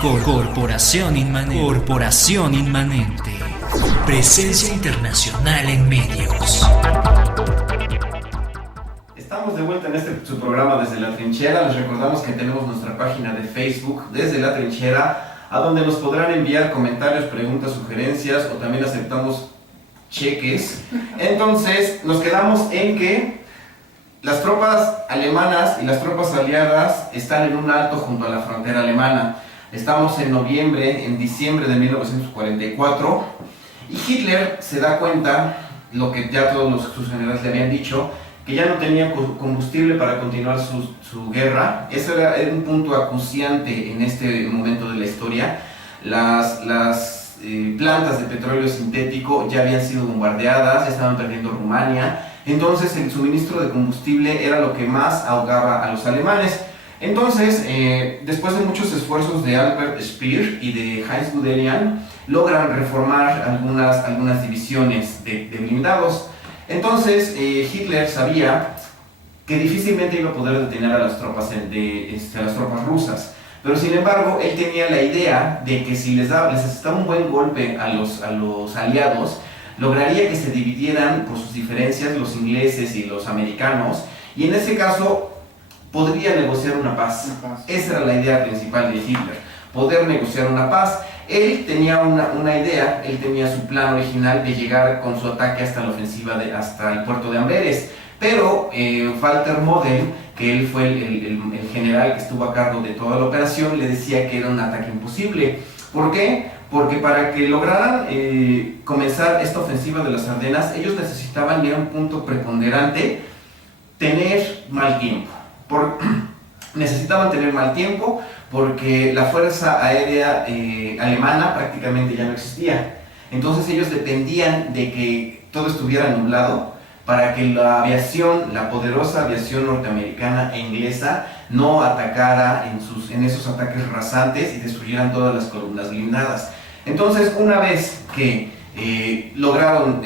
Corporación Inmanente. Presencia internacional en medios. Estamos de vuelta en su programa Desde la Trinchera. Les recordamos que tenemos nuestra página de Facebook Desde la Trinchera, a donde nos podrán enviar comentarios, preguntas, sugerencias, o también aceptamos cheques. Entonces nos quedamos en que las tropas alemanas y las tropas aliadas están en un alto junto a la frontera alemana. Estamos en diciembre de 1944, y Hitler se da cuenta, lo que ya todos sus generales le habían dicho, que ya no tenía combustible para continuar su guerra. Eso era un punto acuciante en este momento de la historia. Las plantas de petróleo sintético ya habían sido bombardeadas, estaban perdiendo Rumania. Entonces el suministro de combustible era lo que más ahogaba a los alemanes. Entonces, después de muchos esfuerzos de Albert Speer y de Heinz Guderian, logran reformar algunas divisiones de blindados. Entonces, Hitler sabía que difícilmente iba a poder detener a las tropas rusas. Pero sin embargo, él tenía la idea de que si les asestaba un buen golpe a los aliados, lograría que se dividieran por sus diferencias los ingleses y los americanos, y en ese caso podría negociar una paz. Esa era la idea principal de Hitler, poder negociar una paz. Él tenía una idea, él tenía su plan original de llegar con su ataque hasta la ofensiva hasta el puerto de Amberes, pero Walter Model, que él fue el general que estuvo a cargo de toda la operación, le decía que era un ataque imposible. ¿Por qué? Porque para que lograran comenzar esta ofensiva de las Ardenas, ellos necesitaban, y era un punto preponderante, tener mal tiempo. Necesitaban tener mal tiempo porque la fuerza aérea alemana prácticamente ya no existía. Entonces ellos dependían de que todo estuviera nublado para que la aviación, la poderosa aviación norteamericana e inglesa, no atacara en esos ataques rasantes y destruyeran todas las columnas blindadas. Entonces, una vez que lograron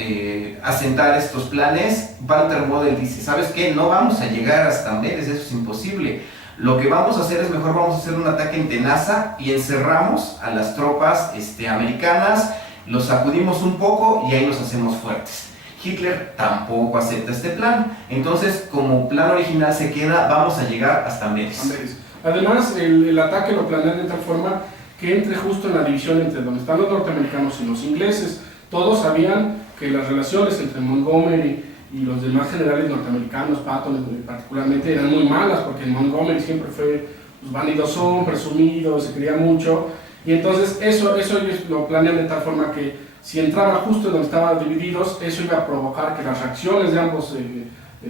asentar estos planes, Walter Model dice: ¿sabes qué? No vamos a llegar hasta Amberes, eso es imposible. Lo que vamos a hacer es mejor vamos a hacer un ataque en tenaza y encerramos a las tropas americanas, los sacudimos un poco y ahí nos hacemos fuertes. Hitler tampoco acepta este plan. Entonces, como plan original se queda, vamos a llegar hasta Amberes. Además, el ataque lo planean de tal forma que entre justo en la división entre donde están los norteamericanos y los ingleses. Todos sabían que las relaciones entre Montgomery y los demás generales norteamericanos, Patton particularmente, eran muy malas, porque Montgomery siempre fue vanidosón, presumido, se quería mucho, y entonces eso ellos lo planean de tal forma que si entraban justo donde estaban divididos, eso iba a provocar que las reacciones de ambos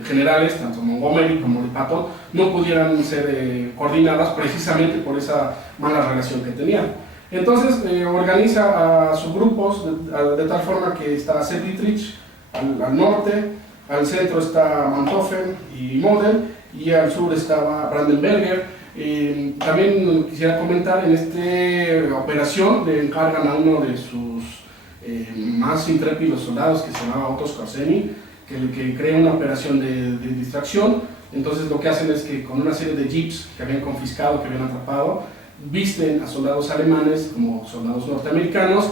generales, tanto Montgomery como de Patton, no pudieran ser coordinadas precisamente por esa mala relación que tenían. Entonces organiza a sus grupos de tal forma que está Sedlitz al norte, al centro está Manteuffel y Model, y al sur estaba Brandenberger. También quisiera comentar, en esta operación le encargan a uno de sus más intrépidos soldados, que se llamaba Otto Skorzeny, que crea una operación de distracción. Entonces lo que hacen es que con una serie de jeeps que habían confiscado, que habían atrapado, visten a soldados alemanes como soldados norteamericanos,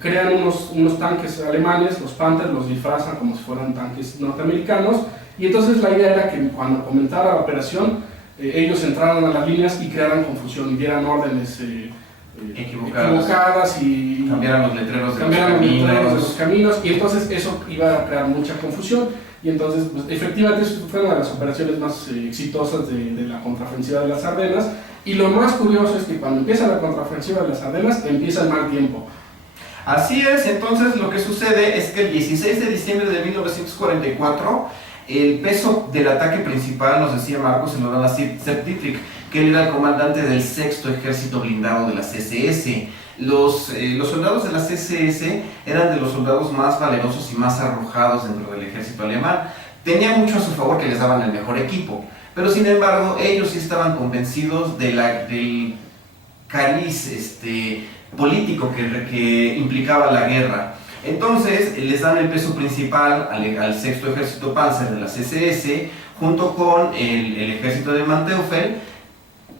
crean unos tanques alemanes, los Panther, los disfrazan como si fueran tanques norteamericanos, y entonces la idea era que cuando comenzara la operación ellos entraran a las líneas y crearan confusión y dieran órdenes equivocadas y cambiaran los letreros de los caminos, y entonces eso iba a crear mucha confusión. Y entonces, pues, efectivamente, fue una de las operaciones más exitosas de la contraofensiva de las Ardenas. Y lo más curioso es que cuando empieza la contraofensiva de las Ardenas, empieza el mal tiempo. Así es. Entonces lo que sucede es que el 16 de diciembre de 1944, el peso del ataque principal, nos decía Marcos, se lo dan a Sepp Dietrich, que él era el comandante del 6º Ejército Blindado de las SS. Los soldados de las SS eran de los soldados más valerosos y más arrojados dentro del ejército alemán. Tenía mucho a su favor que les daban el mejor equipo, pero sin embargo ellos sí estaban convencidos del cariz político que implicaba la guerra. Entonces les dan el peso principal al 6º Ejército Panzer de las SS, junto con el ejército de Manteuffel,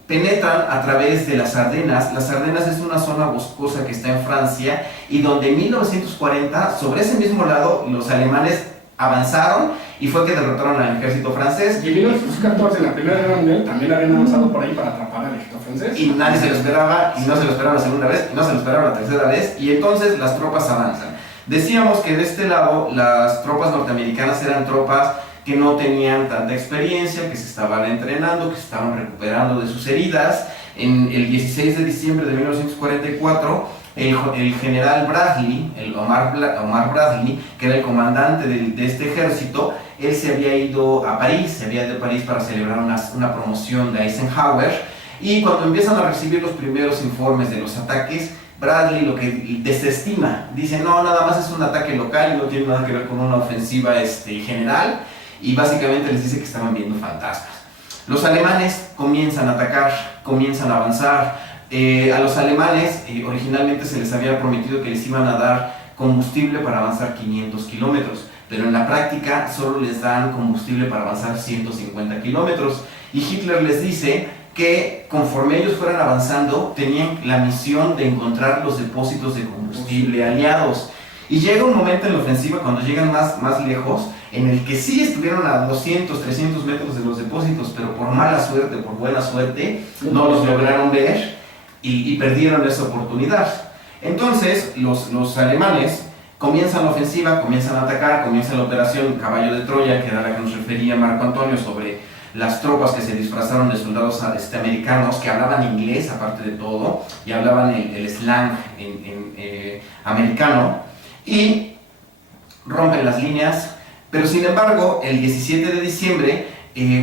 penetran a través de las Ardenas. Las Ardenas es una zona boscosa que está en Francia y donde en 1940, sobre ese mismo lado, los alemanes avanzaron y fue que derrotaron al ejército francés. Y en 1914, en la Primera Guerra Mundial, también habían avanzado por ahí para atrapar al ejército francés. Y nadie se lo esperaba, y no se lo esperaba la segunda vez, y no se lo esperaba la tercera vez, y entonces las tropas avanzan. Decíamos que de este lado las tropas norteamericanas eran tropas que no tenían tanta experiencia, que se estaban entrenando, que se estaban recuperando de sus heridas. En el 16 de diciembre de 1944, el general Bradley, el Omar Bradley, que era el comandante de este ejército, él se había ido a París, se había ido a París para celebrar una promoción de Eisenhower, y cuando empiezan a recibir los primeros informes de los ataques, Bradley lo que desestima, dice no, nada más es un ataque local y no tiene nada que ver con una ofensiva general, y básicamente les dice que estaban viendo fantasmas. Los alemanes comienzan a atacar, comienzan a avanzar. A los alemanes originalmente se les había prometido que les iban a dar combustible para avanzar 500 kilómetros, pero en la práctica solo les dan combustible para avanzar 150 kilómetros, y Hitler les dice que conforme ellos fueran avanzando tenían la misión de encontrar los depósitos de combustible aliados. Y llega un momento en la ofensiva, cuando llegan más lejos, en el que sí estuvieron a 200, 300 metros de los depósitos, pero por mala suerte, por buena suerte, no los lograron ver y perdieron esa oportunidad. Entonces los alemanes comienzan la ofensiva, comienzan a atacar, comienza la operación Caballo de Troya, que era la que nos refería Marco Antonio, sobre las tropas que se disfrazaron de soldados americanos, que hablaban inglés aparte de todo, y hablaban el slang americano, y rompen las líneas. Pero sin embargo, el 17 de diciembre,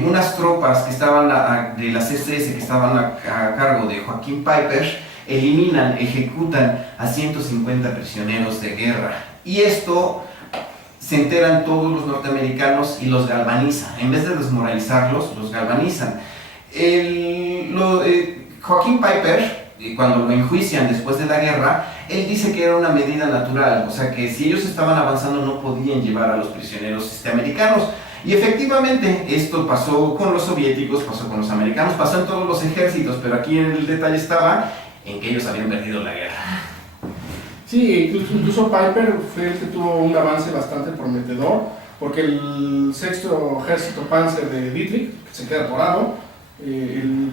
unas tropas que estaban de las SS, que estaban a cargo de Joachim Peiper, ejecutan a 150 prisioneros de guerra. Y esto se enteran todos los norteamericanos y los galvanizan. En vez de desmoralizarlos, los galvanizan. Joachim Peiper, cuando lo enjuician después de la guerra, él dice que era una medida natural, o sea que si ellos estaban avanzando no podían llevar a los prisioneros americanos. Y efectivamente esto pasó con los soviéticos, pasó con los americanos, pasó en todos los ejércitos, pero aquí el detalle estaba en que ellos habían perdido la guerra. Sí, incluso Peiper fue el que tuvo un avance bastante prometedor, porque el sexto ejército Panzer de Dietrich, que se queda atorado,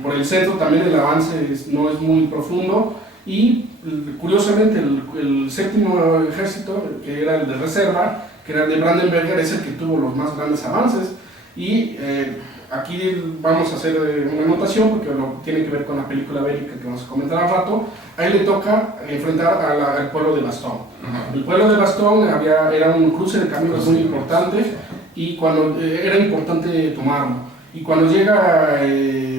por el centro también el avance no es muy profundo, y curiosamente el séptimo ejército, que era el de reserva, que era el de Brandenberger, es el que tuvo los más grandes avances. Y aquí vamos a hacer una anotación porque tiene que ver con la película bélica que vamos a comentar al rato. A él le toca enfrentar al pueblo de Bastogne. El pueblo de Bastogne era un cruce de caminos muy importante, y era importante tomarlo. Y cuando llega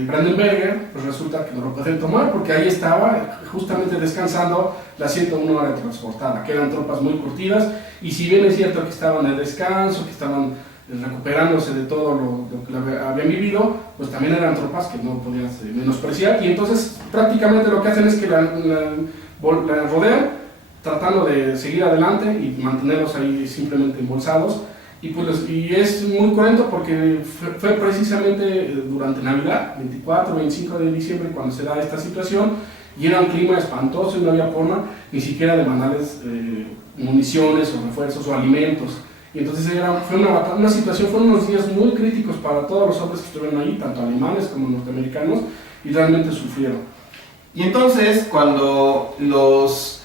Brandenberger, pues resulta que no lo pueden tomar, porque ahí estaba justamente descansando la 101 área transportada, que eran tropas muy curtidas, y si bien es cierto que estaban en descanso, que estaban recuperándose de todo lo que habían vivido, pues también eran tropas que no podían menospreciar, y entonces prácticamente lo que hacen es que la rodean, tratando de seguir adelante y mantenerlos ahí simplemente embolsados. Y es muy cruento porque fue precisamente durante Navidad, 24, 25 de diciembre, cuando se da esta situación, y era un clima espantoso y no había forma ni siquiera de mandarles municiones o refuerzos o alimentos. Y entonces fue una situación, fueron unos días muy críticos para todos los hombres que estuvieron ahí, tanto alemanes como norteamericanos, y realmente sufrieron. Y entonces cuando los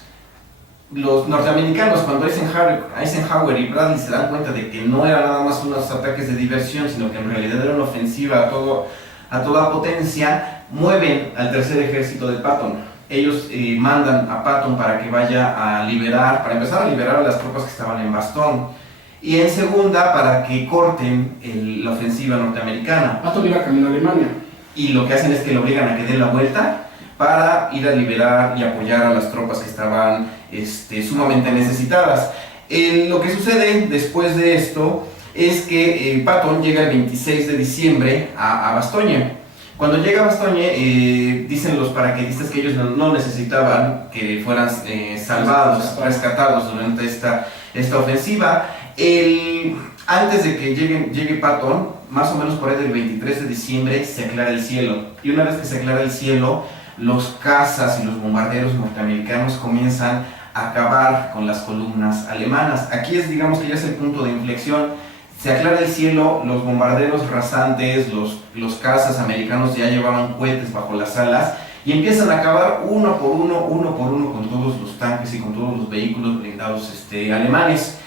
norteamericanos, cuando Eisenhower y Bradley se dan cuenta de que no era nada más unos ataques de diversión, sino que en realidad era una ofensiva a toda potencia, mueven al tercer ejército de Patton. Ellos mandan a Patton para que vaya para empezar a liberar a las tropas que estaban en Bastogne, y en segunda para que corten la ofensiva norteamericana. Patton iba camino a Alemania. Y lo que hacen es que lo obligan a que den la vuelta para ir a liberar y apoyar a las tropas que estaban sumamente necesitadas. Lo que sucede después de esto es que Patton llega el 26 de diciembre a Bastogne. Cuando llega a Bastogne, dicen los paracaidistas que ellos no necesitaban que fueran salvados, rescatados durante esta ofensiva. Antes de que llegue Patton, más o menos por ahí del 23 de diciembre, se aclara el cielo. Y una vez que se aclara el cielo, los cazas y los bombarderos norteamericanos comienzan a acabar con las columnas alemanas. Aquí es, digamos que ya es el punto de inflexión. Se aclara el cielo, los bombarderos rasantes, los cazas americanos ya llevaban cohetes bajo las alas y empiezan a acabar uno por uno con todos los tanques y con todos los vehículos blindados alemanes.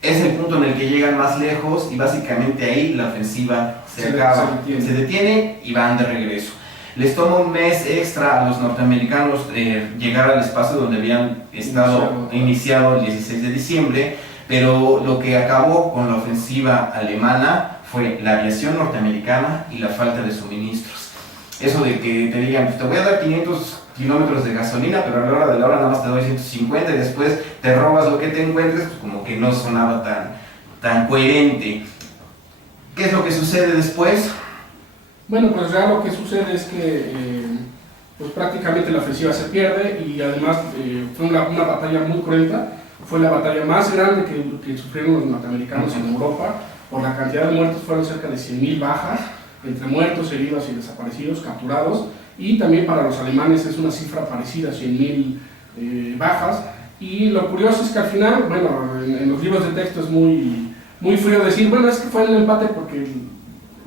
Es el punto en el que llegan más lejos y básicamente ahí la ofensiva se acaba, se detiene y van de regreso. Les toma un mes extra a los norteamericanos llegar al espacio donde habían iniciado el 16 de diciembre, pero lo que acabó con la ofensiva alemana fue la aviación norteamericana y la falta de suministros. Eso de que te digan, pues te voy a dar 500 kilómetros de gasolina, pero a la hora de la hora nada más te doy 150 y después te robas lo que te encuentres, pues como que no sonaba tan coherente. ¿Qué es lo que sucede después? Bueno, pues ya lo que sucede es que pues prácticamente la ofensiva se pierde y además fue una batalla muy cruenta. Fue la batalla más grande que sufrieron los norteamericanos en Europa. Por la cantidad de muertos fueron cerca de 100.000 bajas, entre muertos, heridos y desaparecidos, capturados. Y también para los alemanes es una cifra parecida, 100.000 bajas. Y lo curioso es que al final, bueno, en los libros de texto es muy frío decir, bueno, es que fue el empate porque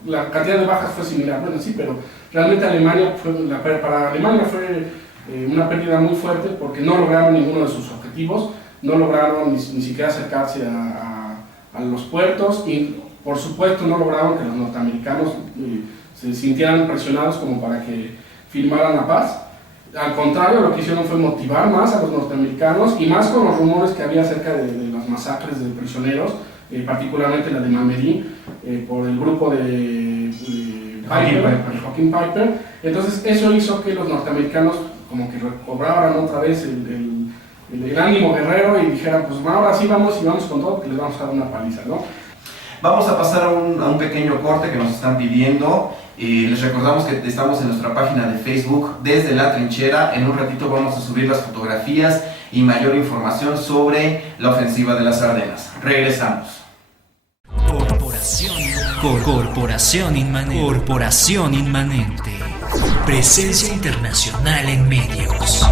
la cantidad de bajas fue similar. Bueno, sí, pero realmente para Alemania fue una pérdida muy fuerte porque no lograron ninguno de sus objetivos. No lograron ni siquiera acercarse a los puertos y por supuesto no lograron que los norteamericanos se sintieran presionados como para que firmaran la paz. Al contrario, lo que hicieron fue motivar más a los norteamericanos y más con los rumores que había acerca de las masacres de prisioneros, particularmente la de Malmedy, por el grupo de Joachim Peiper. Entonces eso hizo que los norteamericanos como que recobraran otra vez el ánimo guerrero y dijeran, pues ahora sí vamos con todo, que les vamos a dar una paliza, ¿no? Vamos a pasar a un pequeño corte que nos están pidiendo. Les recordamos que estamos en nuestra página de Facebook Desde la Trinchera. En un ratito vamos a subir las fotografías y mayor información sobre la ofensiva de las Ardenas. Regresamos. Corporación Inmanente. Presencia internacional en medios.